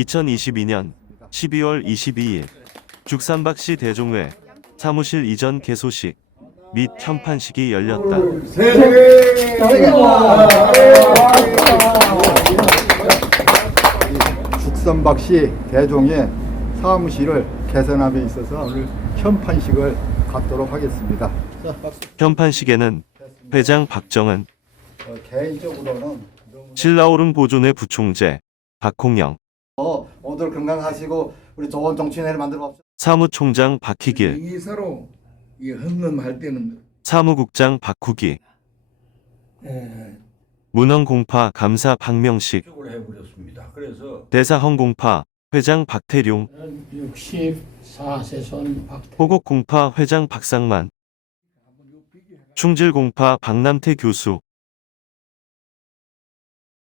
2022년 12월 22일 죽산박씨 대종회 사무실 이전 개소식 및 현판식이 열렸다. 죽선박씨 대종의 사무실을 개선함에 있어서 오늘 현판식을 갖도록 하겠습니다. 현판식에는 회장 박정은, 어, 개인적으로는 신라오름 보존회 부총재 박홍영, 어, 모두 건강하시고 우리 좋은 정치인을 만들어 봅시다. 사무총장 박희길, 명의사로 이 헌금할 때는 사무국장 박후기, 에, 문헌공파 감사 박명식, 쪽으로 해버렸습니다. 그래서 대사헌공파 회장 박태룡, 64세 손 박태 호곡공파 회장 박상만, 충질공파 박남태 교수,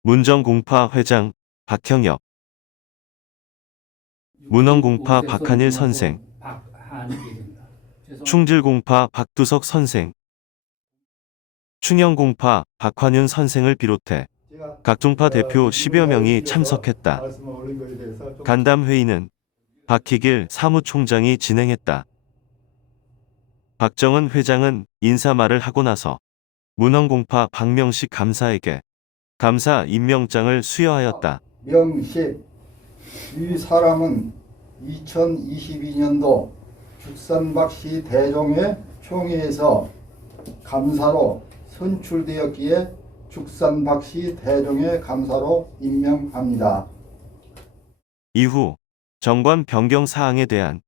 문정공파 회장 박형엽, 문헌공파 박한일 선생. 충질공파 박두석 선생, 충영공파 박환윤 선생을 비롯해 각종파 대표 10여 명이 참석했다. 말씀을 올린 거에 대해서 좀 간담 회의는 박희길 사무총장이 진행했다. 박정은 회장은 인사말을 하고 나서 문헌공파 박명식 감사에게 감사 임명장을 수여하였다. 명식 이 사람은 2022년도 죽산박씨 대종회 총회에서 감사로 선출되었기에 죽산박씨 대종회 감사로 임명합니다. 이후 정관 변경 사항에 대한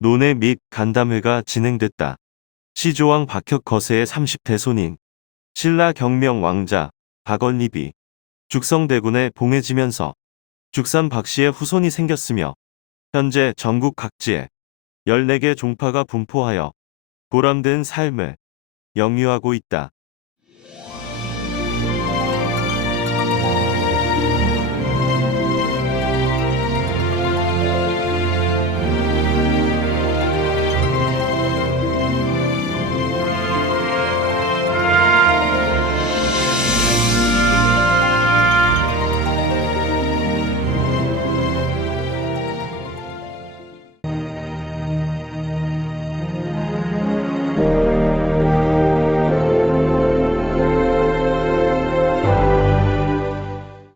논의 및 간담회가 진행됐다. 시조왕 박혁 거세의 30대 손인 신라 경명 왕자 박언립이 죽성대군에 봉해지면서 죽산 박씨의 후손이 생겼으며 현재 전국 각지에 14개 종파가 분포하여 보람된 삶을 영유하고 있다.